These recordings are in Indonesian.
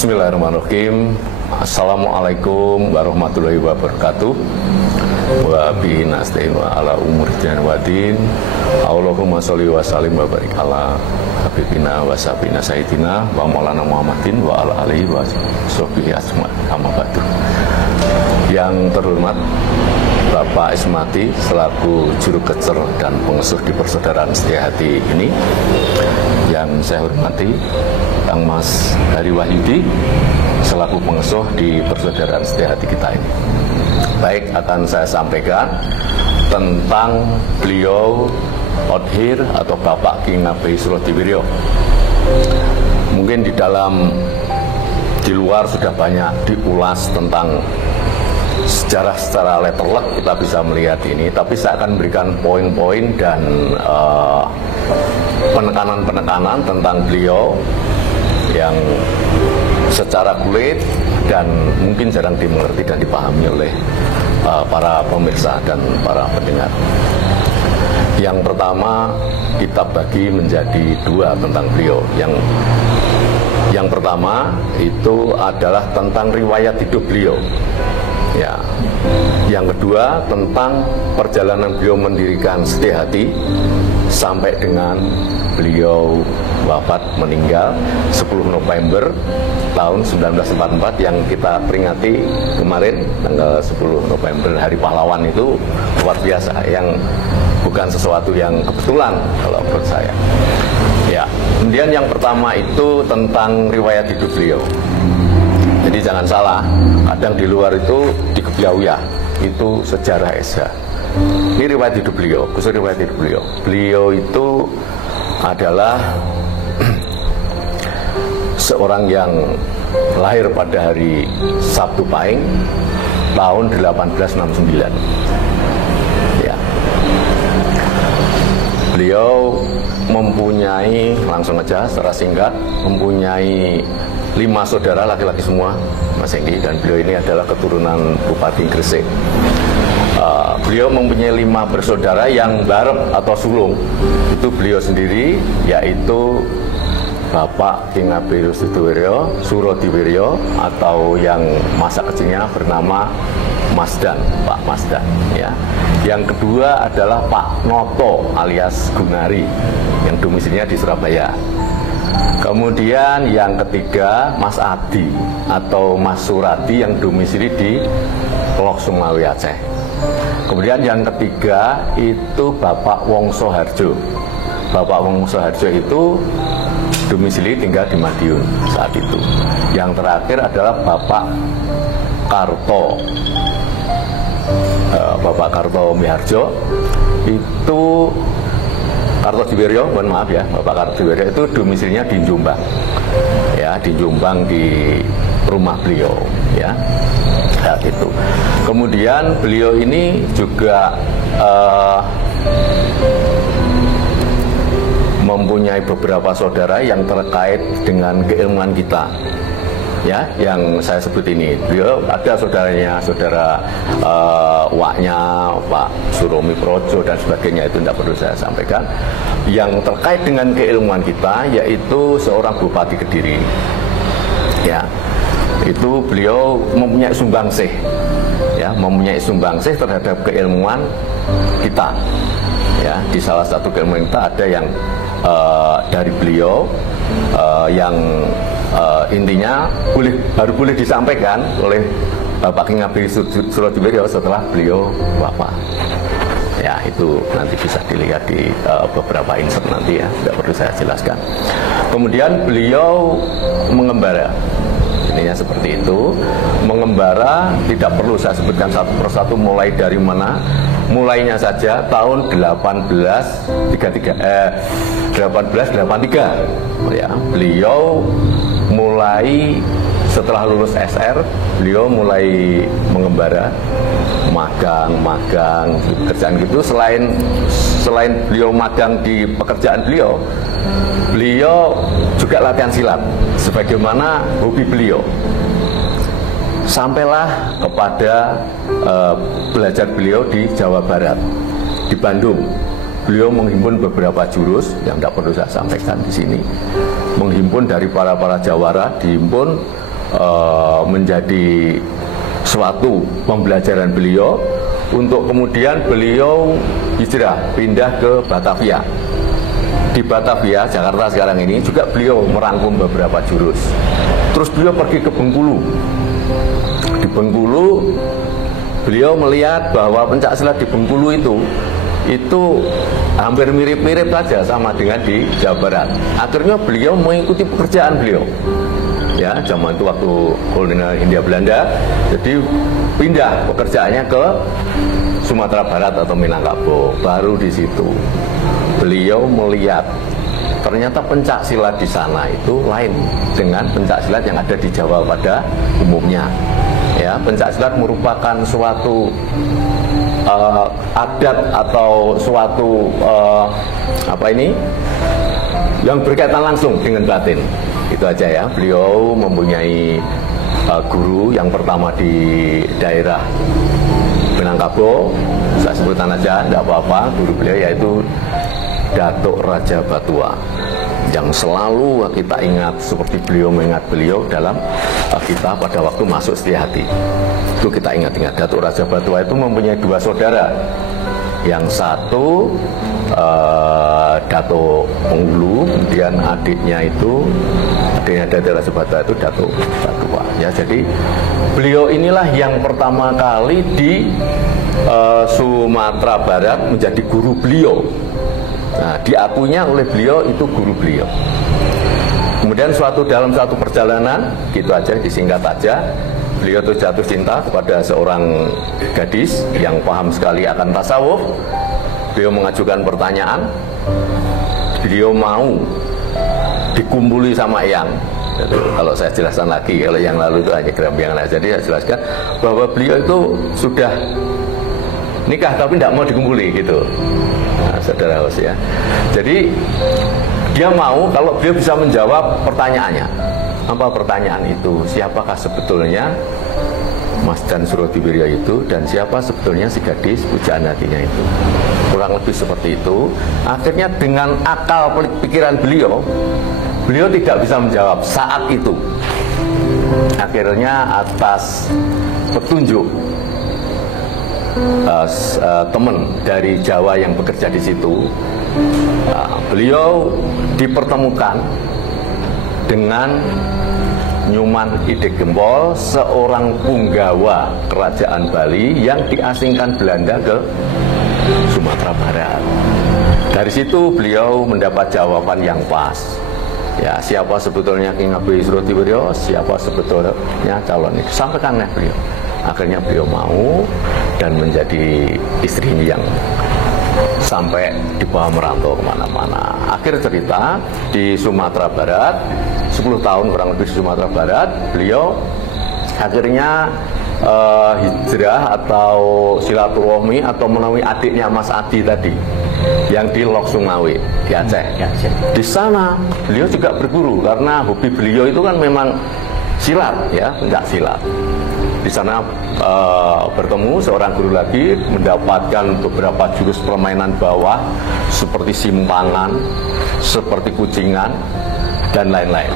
Bismillahirrahmanirrahim. Assalamualaikum warahmatullahi wabarakatuh. Wa bihi nasta'in wa ala umuri din wa din. Allahumma sholli wa sallim wa barik ala habibina wa sabina sayyidina wa maulana Muhammadin wa ala alihi wa sahbihi ajmain. Amma ba'du. Yang terhormat Bapak Ismati selaku juru kecer dan pengasuh di Persaudaraan Setia Hati ini, yang saya hormati Kang Mas Heri Wahyudi selaku pengasuh di Persaudaraan Setia Hati kita ini. Baik, akan saya sampaikan tentang beliau Odhir atau Bapak Ki Ngabei Surodiwiryo. Mungkin di luar sudah banyak diulas tentang sejarah secara letterlek, kita bisa melihat ini, tapi saya akan memberikan poin-poin dan penekanan-penekanan tentang beliau yang secara kulit dan mungkin jarang dimengerti dan dipahami oleh para pemirsa dan para pendengar. Yang pertama, kita bagi menjadi dua tentang beliau. Yang pertama itu adalah tentang riwayat hidup beliau. Ya. Yang kedua tentang perjalanan beliau mendirikan Setia Hati sampai dengan beliau wafat meninggal 10 November tahun 1944 yang kita peringati kemarin tanggal 10 November, Hari Pahlawan. Itu luar biasa, yang bukan sesuatu yang kebetulan kalau menurut saya. Ya, kemudian yang pertama itu tentang riwayat hidup beliau. Jadi jangan salah, kadang di luar itu dikebiauyah, itu sejarah SH. Ini riwayat hidup beliau, khusus riwayat hidup beliau. Beliau itu adalah seorang yang lahir pada hari Sabtu Pahing tahun 1869. Ya. Beliau mempunyai, langsung aja secara singkat, mempunyai 5 saudara laki-laki semua, Mas Enggi, dan beliau ini adalah keturunan Bupati Gresik. Beliau mempunyai 5 bersaudara yang barep atau sulung. Itu beliau sendiri, yaitu Bapak Ki Ngabei Surodiwiryo atau yang masa kecilnya bernama Masdan, Pak Masdan. Ya. Yang kedua adalah Pak Noto alias Gunari yang domisilinya di Surabaya. Kemudian yang ketiga Mas Adi atau Mas Suradi yang domisili di Lok Sumawi Aceh. Kemudian yang ketiga itu Bapak Wongso Harjo. Bapak Wongso Harjo itu domisili tinggal di Madiun saat itu. Yang terakhir adalah Bapak Karto. Bapak Karto Miharjo itu Kartodiwiryo, mohon maaf ya, Bapak Kartodiwiryo itu domisilinya di Jombang. Ya, di Jombang di rumah beliau, ya. Saat itu. Kemudian beliau ini juga mempunyai beberapa saudara yang terkait dengan keilmuan kita. Ya, yang saya sebut ini, beliau ada saudaranya, saudara waknya Pak Suromi Projo dan sebagainya, itu tidak perlu saya sampaikan. Yang terkait dengan keilmuan kita yaitu seorang Bupati Kediri. Ya, itu beliau mempunyai sumbangsih, ya, mempunyai sumbangsih terhadap keilmuan kita. Ya, di salah satu keilmuan kita ada yang dari beliau yang intinya baru boleh disampaikan oleh Bapak Ki Ngabei Surodiwiryo setelah beliau wafat. Ya, itu nanti bisa dilihat di beberapa insert nanti, ya, tidak perlu saya jelaskan. Kemudian beliau mengembara. Intinya seperti itu. Mengembara tidak perlu saya sebutkan satu persatu mulai dari mana. Mulainya saja tahun 1883. Ya, beliau mulai setelah lulus SR, beliau mulai mengembara, magang kerjaan gitu. Selain beliau magang di pekerjaan beliau juga latihan silat sebagaimana hobi beliau. Sampailah kepada belajar beliau di Jawa Barat, di Bandung. Beliau menghimpun beberapa jurus yang tidak perlu saya sampaikan di sini. Menghimpun dari para jawara, dihimpun menjadi suatu pembelajaran beliau untuk kemudian beliau hijrah pindah ke Batavia. Di Batavia, Jakarta sekarang ini juga beliau merangkum beberapa jurus. Terus beliau pergi ke Bengkulu. Di Bengkulu beliau melihat bahwa pencaksilat di Bengkulu itu hampir mirip-mirip saja sama dengan di Jawa Barat. Akhirnya beliau mengikuti pekerjaan beliau. Ya, zaman itu waktu kolonial Hindia Belanda, jadi pindah pekerjaannya ke Sumatera Barat atau Minangkabau. Baru di situ beliau melihat ternyata pencaksilat di sana itu lain dengan pencaksilat yang ada di Jawa pada umumnya. Ya, pencaksilat merupakan suatu adat atau suatu yang berkaitan langsung dengan batin. Itu aja ya. Beliau mempunyai guru yang pertama di daerah Minangkabau, saya sebutkan aja, tidak apa-apa. Guru beliau yaitu Datuk Raja Batua, yang selalu kita ingat seperti beliau mengingat beliau dalam kita pada waktu masuk Setiahati. Itu kita ingat-ingat. Datuk Raja Batua itu mempunyai dua saudara. Yang satu Datuk Penghulu, kemudian adiknya Datuk Raja Batua itu Datuk Batua. Ya, jadi beliau inilah yang pertama kali di Sumatera Barat menjadi guru beliau. Nah, diakuinya oleh beliau itu guru beliau. Kemudian dalam suatu perjalanan, gitu aja, disingkat aja, beliau itu jatuh cinta kepada seorang gadis yang paham sekali akan tasawuf. Beliau mengajukan pertanyaan, beliau mau dikumpuli sama Eyang. Jadi, kalau saya jelaskan lagi, kalau yang lalu itu hanya gerambiangan aja. Jadi saya jelaskan bahwa beliau itu sudah nikah tapi tidak mau dikumpuli gitu. Nah, saudara host ya. Jadi dia mau kalau beliau bisa menjawab pertanyaannya. Apa pertanyaan itu? Siapakah sebetulnya Mas Dan Surodiwiryo itu, dan siapa sebetulnya si gadis pujaan hatinya itu? Kurang lebih seperti itu. Akhirnya dengan akal pikiran beliau tidak bisa menjawab saat itu. Akhirnya atas petunjuk teman dari Jawa yang bekerja di situ, beliau dipertemukan dengan Nyuman Ide Gempol, seorang punggawa kerajaan Bali yang diasingkan Belanda ke Sumatera Barat. Dari situ beliau mendapat jawaban yang pas. Ya, siapa sebetulnya King Abe Surodiwiryo, siapa sebetulnya calon itu, sampaikan oleh beliau. Akhirnya beliau mau dan menjadi istrinya yang sampai dibawa merantau kemana-mana. Akhir cerita di Sumatera Barat, 10 tahun kurang lebih di Sumatera Barat, beliau akhirnya hijrah atau silaturahmi atau menemui adiknya Mas Adi tadi yang di Lok Sungawi di Aceh. Di sana beliau juga berguru karena hobi beliau itu kan memang silat ya, pencak silat. Di sana bertemu seorang guru lagi, mendapatkan beberapa jurus permainan bawah seperti simpangan, seperti kucingan dan lain-lain.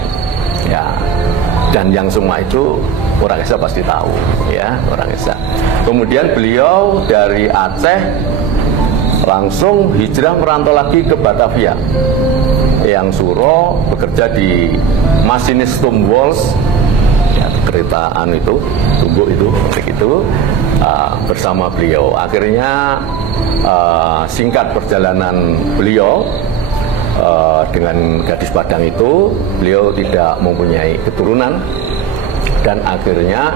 Ya, dan yang semua itu orang Esa pasti tahu, ya, orang Esa. Kemudian beliau dari Aceh langsung hijrah merantau lagi ke Batavia. Yang Suro bekerja di masinis Tumwals, ya, keretaan itu, tumbuk itu, begitu, bersama beliau. Akhirnya singkat perjalanan beliau dengan gadis Padang itu, beliau tidak mempunyai keturunan dan akhirnya